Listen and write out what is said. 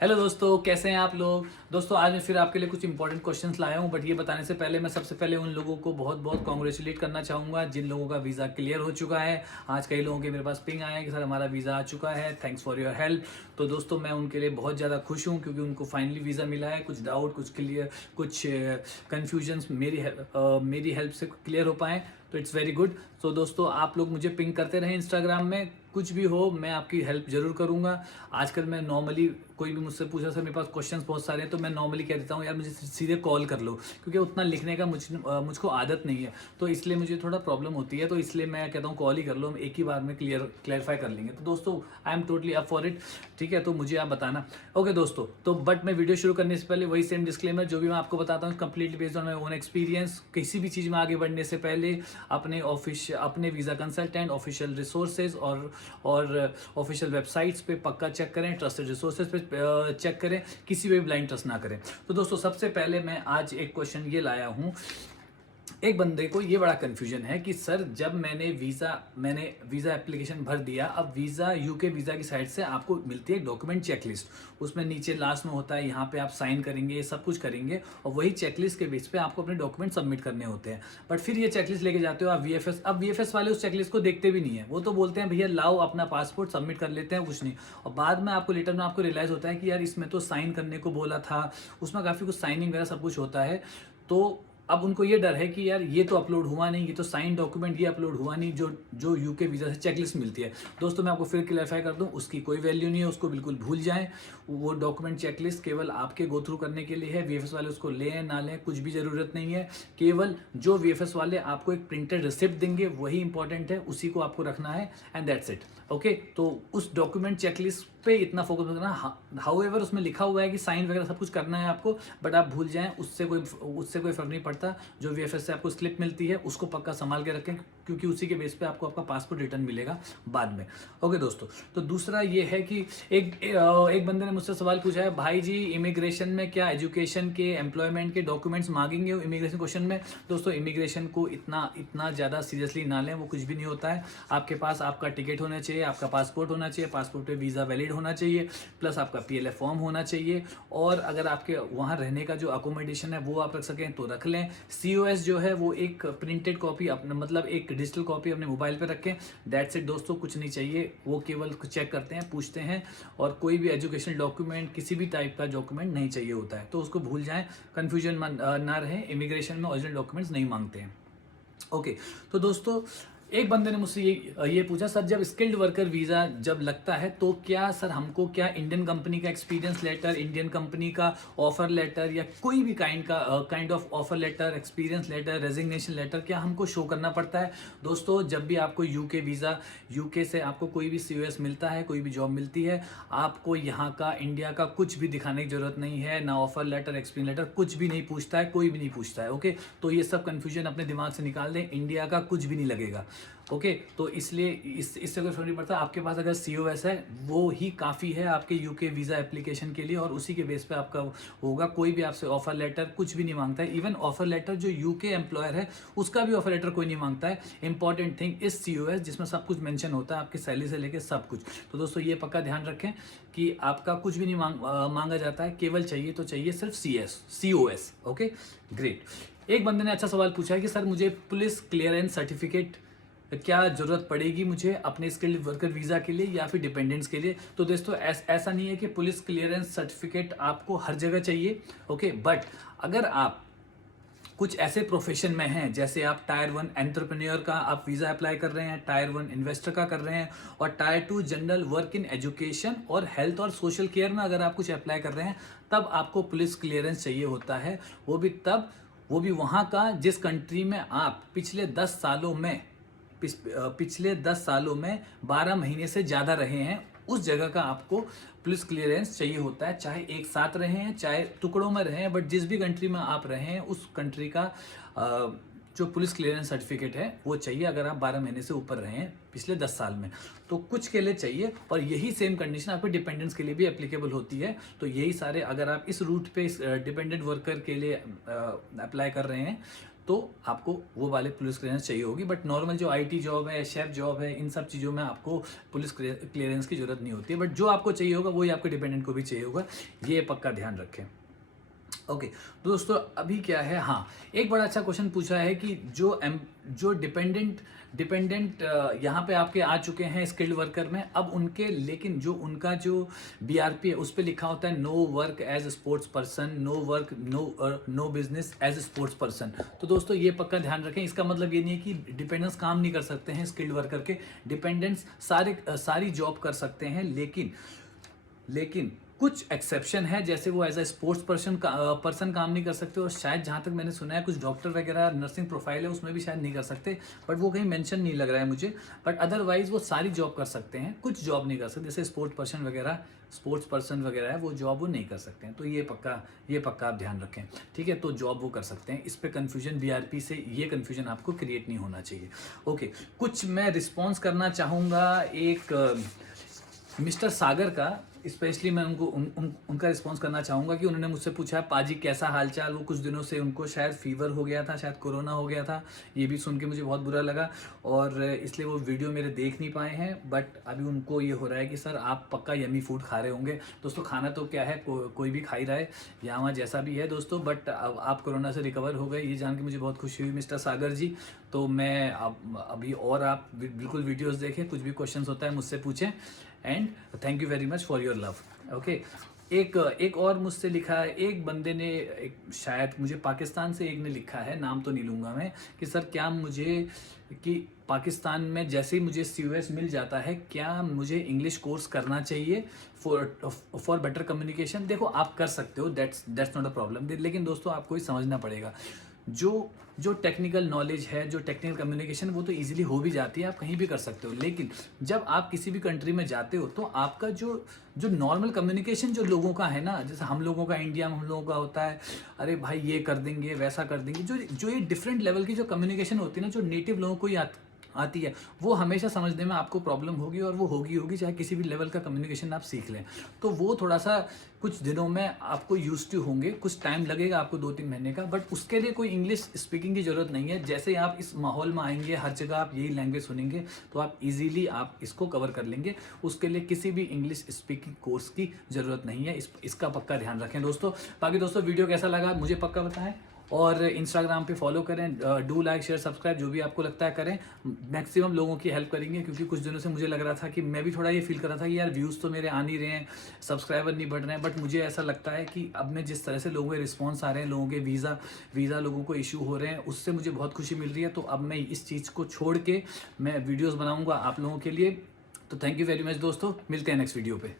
Hello दोस्तों, कैसे हैं आप लोग। दोस्तों आज मैं फिर आपके लिए कुछ इंपॉर्टेंट क्वेश्चंस लाया हूं, बट ये बताने से पहले मैं सबसे पहले उन लोगों को बहुत बहुत कॉन्ग्रेचुलेट करना चाहूँगा जिन लोगों का वीज़ा क्लियर हो चुका है। आज कई लोगों के मेरे पास पिंग आया है कि सर हमारा वीज़ा आ चुका है, थैंक्स फॉर योर हेल्प। तो दोस्तों मैं उनके लिए बहुत ज़्यादा खुश हूँ क्योंकि उनको फाइनली वीज़ा मिला है। कुछ डाउट, कुछ क्लियर, कुछ कन्फ्यूजन्स मेरी हेल्प से क्लियर हो पाए, तो इट्स वेरी गुड। तो दोस्तों आप लोग मुझे पिंग करते रहे इंस्टाग्राम में, कुछ भी हो मैं आपकी हेल्प जरूर करूंगा। आजकल मैं नॉर्मली कोई भी मुझसे पूछा सर मेरे पास क्वेश्चंस बहुत सारे हैं, तो मैं नॉर्मली कह देता हूँ यार मुझे सीधे कॉल कर लो, क्योंकि उतना लिखने का मुझको आदत नहीं है, तो इसलिए मुझे थोड़ा प्रॉब्लम होती है। तो इसलिए मैं कहता हूँ कॉल ही कर लो, हम एक ही बार में क्लियरफाई कर लेंगे। तो दोस्तों I am totally up for it, ठीक है। तो मुझे आप बताना। ओके दोस्तों, तो बट मैं वीडियो शुरू करने से पहले वही सेम डिस्क्लेमर, जो भी मैं आपको बताता हूँ completely based on my own experience. किसी भी चीज़ में आगे बढ़ने से पहले अपने वीज़ा कंसल्टेंट, ऑफिशियल रिसोर्सेज और ऑफिशियल वेबसाइट्स पे पक्का चेक करें, ट्रस्टेड रिसोर्सेज पे चेक करें, किसी पे भी ब्लाइंड ट्रस्ट ना करें। तो दोस्तों सबसे पहले मैं आज एक क्वेश्चन ये लाया हूँ। एक बंदे को ये बड़ा कन्फ्यूजन है कि सर जब मैंने वीज़ा एप्लीकेशन भर दिया, अब वीज़ा यूके वीज़ा की साइड से आपको मिलती है डॉक्यूमेंट चेकलिस्ट। उसमें नीचे लास्ट में होता है, यहाँ पे आप साइन करेंगे, सब कुछ करेंगे, और वही चेकलिस्ट के बेस पे आपको अपने डॉक्यूमेंट सबमिट करने होते हैं। बट फिर ये चेकलिस्ट लेके जाते हो आप वीएफएस। अब वीएफएस वाले उस चेकलिस्ट को देखते भी नहीं है, वो तो बोलते हैं भैया लाओ अपना पासपोर्ट सबमिट कर लेते हैं, कुछ नहीं। और बाद में आपको लेटर में आपको रियलाइज़ होता है कि यार इसमें तो साइन करने को बोला था, उसमें काफ़ी कुछ साइनिंग वगैरह सब कुछ होता है। तो अब उनको ये डर है कि यार ये तो अपलोड हुआ नहीं, ये तो साइन डॉक्यूमेंट ये अपलोड हुआ नहीं, जो यूके वीज़ा से चेकलिस्ट मिलती है। दोस्तों मैं आपको फिर क्लैरिफाई कर दूं, उसकी कोई वैल्यू नहीं है, उसको बिल्कुल भूल जाएं। वो डॉक्यूमेंट चेकलिस्ट केवल आपके गो थ्रू करने के लिए है। वीएफएस वाले उसको लें ना लें कुछ भी ज़रूरत नहीं है। केवल जो वीएफएस वाले आपको एक प्रिंटेड रिसिप्ट देंगे वही इंपॉर्टेंट है, उसी को आपको रखना है, एंड दैट्स इट। ओके, तो उस डॉक्यूमेंट चेकलिस्ट पे इतना फोकस करना। हाउएवर उसमें लिखा हुआ है कि साइन वगैरह सब कुछ करना है आपको, बट आप भूल जाएं, उससे कोई फर्क नहीं पड़ता। जो वीएफएस से आपको स्लिप मिलती है उसको पक्का संभाल के रखें, क्योंकि उसी के बेस पे आपको आपका पासपोर्ट रिटर्न मिलेगा बाद में। ओके दोस्तों, तो दूसरा ये है कि एक बंदे ने मुझसे सवाल पूछा है, भाई जी इमिग्रेशन में क्या एजुकेशन के, एम्प्लॉयमेंट के डॉक्यूमेंट्स मांगेंगे इमिग्रेशन क्वेश्चन में। दोस्तों इमिग्रेशन को इतना ज़्यादा सीरियसली ना लें, वो कुछ भी नहीं होता है। आपके पास आपका टिकट होना चाहिए, आपका पासपोर्ट होना चाहिए, पासपोर्ट पे वीज़ा वैलिड होना चाहिए, प्लस आपका पीएलएफ फॉर्म होना चाहिए, और अगर आपके वहाँ रहने का जो अकोमोडेशन है वो आप रख सकें तो रख लें। सीओएस जो है वो एक प्रिंटेड कॉपी अपने, मतलब एक डिजिटल कॉपी अपने मोबाइल पे रखें। दैट्स इट दोस्तों, कुछ नहीं चाहिए। वो केवल चेक करते हैं, पूछते हैं, और कोई भी एजुकेशनल डॉक्यूमेंट, किसी भी टाइप का डॉक्यूमेंट नहीं चाहिए होता है, तो उसको भूल जाएं। कन्फ्यूजन ना रहे, इमिग्रेशन में ओरिजिनल डॉक्यूमेंट्स नहीं मांगते हैं। ओके, तो दोस्तों एक बंदे ने मुझसे ये पूछा, सर जब स्किल्ड वर्कर वीज़ा जब लगता है तो क्या सर हमको क्या इंडियन कंपनी का एक्सपीरियंस लेटर, इंडियन कंपनी का ऑफर लेटर, या कोई भी kind of offer letter, experience letter, resignation letter क्या हमको शो करना पड़ता है। दोस्तों जब भी आपको यूके वीज़ा, यूके से आपको कोई भी सीओएस मिलता है, कोई भी जॉब मिलती है, आपको यहाँ का, इंडिया का कुछ भी दिखाने की जरूरत नहीं है। ना ऑफर लेटर, एक्सपीरियंस लेटर, कुछ भी नहीं पूछता है, कोई भी नहीं पूछता है। ओके, तो ये सब कन्फ्यूजन अपने दिमाग से निकाल दें, इंडिया का कुछ भी नहीं लगेगा। ओके, तो इसलिए इससे कोई फर्क नहीं पड़ता। आपके पास अगर सीओएस है वो ही काफ़ी है आपके यूके वीज़ा एप्लीकेशन के लिए, और उसी के बेस पे आपका होगा। कोई भी आपसे ऑफर लेटर कुछ भी नहीं मांगता है। इवन ऑफर लेटर जो यूके एम्प्लॉयर है उसका भी ऑफर लेटर कोई नहीं मांगता है। इंपॉर्टेंट थिंग इस सीओएस जिसमें सब कुछ मेंशन होता है, आपकी सैलरी से लेकर सब कुछ। तो दोस्तों ये पक्का ध्यान रखें कि आपका कुछ भी नहीं मांगा जाता है, केवल चाहिए तो चाहिए सिर्फ सीओएस। Okay great. एक बंदे ने अच्छा सवाल पूछा है कि सर मुझे पुलिस क्लियरेंस सर्टिफिकेट क्या जरूरत पड़ेगी मुझे अपने स्किल्ड वर्कर वीज़ा के लिए या फिर डिपेंडेंट्स के लिए। तो दोस्तों ऐसा नहीं है कि पुलिस क्लियरेंस सर्टिफिकेट आपको हर जगह चाहिए। ओके, बट अगर आप कुछ ऐसे प्रोफेशन में हैं, जैसे आप टायर 1 एंटरप्रेन्योर का आप वीज़ा अप्लाई कर रहे हैं, टायर 1 इन्वेस्टर का कर रहे हैं, और tyre 2 general work in education और हेल्थ और सोशल केयर में अगर आप कुछ अप्लाई कर रहे हैं, तब आपको पुलिस क्लियरेंस चाहिए होता है। वो भी वहाँ का जिस कंट्री में आप पिछले 10 सालों में 12 महीने से ज़्यादा रहे हैं, उस जगह का आपको पुलिस क्लियरेंस चाहिए होता है। चाहे एक साथ रहे हैं, चाहे टुकड़ों में रहे हैं, बट जिस भी कंट्री में आप रहे हैं उस कंट्री का जो पुलिस क्लियरेंस सर्टिफिकेट है वो चाहिए, अगर आप 12 महीने से ऊपर रहे हैं पिछले 10 साल में। तो कुछ के लिए चाहिए, और यही सेम कंडीशन आपके डिपेंडेंट्स के लिए भी एप्लीकेबल होती है। तो यही सारे, अगर आप इस रूट पे डिपेंडेंट वर्कर के लिए अप्लाई कर रहे हैं, तो आपको वो वाले पुलिस क्लियरेंस चाहिए होगी। बट नॉर्मल जो IT जॉब है, शेफ जॉब है, इन सब चीज़ों में आपको पुलिस क्लियरेंस की जरूरत नहीं होती है। बट जो आपको चाहिए होगा वही आपके डिपेंडेंट को भी चाहिए होगा, ये पक्का ध्यान रखें। ओके दोस्तों, अभी क्या है, हाँ एक बड़ा अच्छा क्वेश्चन पूछा है कि जो डिपेंडेंट डिपेंडेंट यहाँ पे आपके आ चुके हैं स्किल्ड वर्कर में, अब उनके लेकिन जो उनका जो BRP है उस पर लिखा होता है no work as sports person, no work no business as sports person. तो दोस्तों ये पक्का ध्यान रखें, इसका मतलब ये नहीं है कि डिपेंडेंट्स काम नहीं कर सकते हैं स्किल्ड वर्कर के। डिपेंडेंट्स सारी जॉब कर सकते हैं, लेकिन कुछ एक्सेप्शन है, जैसे वो एज अ स्पोर्ट्स पर्सन काम नहीं कर सकते, और शायद जहाँ तक मैंने सुना है कुछ डॉक्टर वगैरह नर्सिंग प्रोफाइल है उसमें भी शायद नहीं कर सकते, बट वो कहीं मेंशन नहीं लग रहा है मुझे। बट अदरवाइज वो सारी जॉब कर सकते हैं, कुछ जॉब नहीं कर सकते, जैसे स्पोर्ट्स पर्सन वगैरह है वो जॉब वो नहीं कर सकते हैं। तो ये पक्का आप ध्यान रखें, ठीक है। तो जॉब वो कर सकते हैं, इस पे कंफ्यूजन BRP से, ये कंफ्यूजन आपको क्रिएट नहीं होना चाहिए। ओके, कुछ मैं रिस्पॉन्स करना चाहूँगा एक मिस्टर सागर का, स्पेशली मैं उनका रिस्पांस करना चाहूँगा कि उन्होंने मुझसे पूछा पाजी कैसा हालचाल। वो कुछ दिनों से उनको शायद फीवर हो गया था, शायद कोरोना हो गया था, ये भी सुन के मुझे बहुत बुरा लगा, और इसलिए वो वीडियो मेरे देख नहीं पाए हैं। बट अभी उनको ये हो रहा है कि सर आप पक्का यमी फूड खा रहे होंगे। दोस्तों खाना तो क्या है, कोई भी खा ही रहा है, यहाँ वहाँ जैसा भी है दोस्तों, बट आप कोरोना से रिकवर हो गए, ये जान के मुझे बहुत खुशी हुई मिस्टर सागर जी। तो मैं अभी, और आप बिल्कुल वीडियोज़ देखें, कुछ भी क्वेश्चन होता है मुझसे पूछें, and thank you very much for your love. Okay, एक और मुझसे लिखा है एक बंदे ने, शायद मुझे पाकिस्तान से एक ने लिखा है, नाम तो नहीं लूँगा मैं, कि सर क्या मुझे, कि पाकिस्तान में जैसे ही मुझे COS मिल जाता है, क्या मुझे इंग्लिश कोर्स करना चाहिए फॉर बेटर कम्युनिकेशन। देखो आप कर सकते हो, दैट्स नॉट अ प्रॉब्लम, लेकिन दोस्तों आपको ही समझना पड़ेगा, जो टेक्निकल नॉलेज है, जो टेक्निकल कम्युनिकेशन, वो तो इजीली हो भी जाती है, आप कहीं भी कर सकते हो। लेकिन जब आप किसी भी कंट्री में जाते हो तो आपका जो नॉर्मल कम्युनिकेशन जो लोगों का है ना, जैसे हम लोगों का इंडिया में हम लोगों का होता है, अरे भाई ये कर देंगे, वैसा कर देंगे, जो ये डिफरेंट लेवल की जो कम्युनिकेशन होती है ना, जो नेटिव लोगों को ही आती है, वो हमेशा समझने में आपको प्रॉब्लम होगी, और वो होगी चाहे किसी भी लेवल का कम्युनिकेशन आप सीख लें। तो वो थोड़ा सा कुछ दिनों में आपको यूज्ड टू होंगे, कुछ टाइम लगेगा आपको 2-3 महीने का, बट उसके लिए कोई इंग्लिश स्पीकिंग की जरूरत नहीं है। जैसे ही आप इस माहौल में आएंगे, हर जगह आप यही लैंग्वेज सुनेंगे, तो आप इजीली आप इसको कवर कर लेंगे। उसके लिए किसी भी इंग्लिश स्पीकिंग कोर्स की जरूरत नहीं है, इसका पक्का ध्यान रखें दोस्तों। बाकी दोस्तों वीडियो कैसा लगा मुझे पक्का बताएं, और इंस्टाग्राम पे फॉलो करें, डू लाइक शेयर सब्सक्राइब, जो भी आपको लगता है करें। मैक्सिमम लोगों की हेल्प करेंगे, क्योंकि कुछ दिनों से मुझे लग रहा था कि मैं भी थोड़ा ये फील कर रहा था कि यार व्यूज़ तो मेरे आ नहीं रहे हैं, सब्सक्राइबर नहीं बढ़ रहे हैं, बट मुझे ऐसा लगता है कि अब मैं जिस तरह से लोगों के रिस्पॉन्स आ रहे हैं, लोगों के वीज़ा लोगों को इशू हो रहे हैं, उससे मुझे बहुत खुशी मिल रही है। तो अब मैं इस चीज़ को छोड़ के मैं वीडियोज़ बनाऊँगा आप लोगों के लिए। तो थैंक यू वेरी मच दोस्तों, मिलते हैं नेक्स्ट वीडियो पे।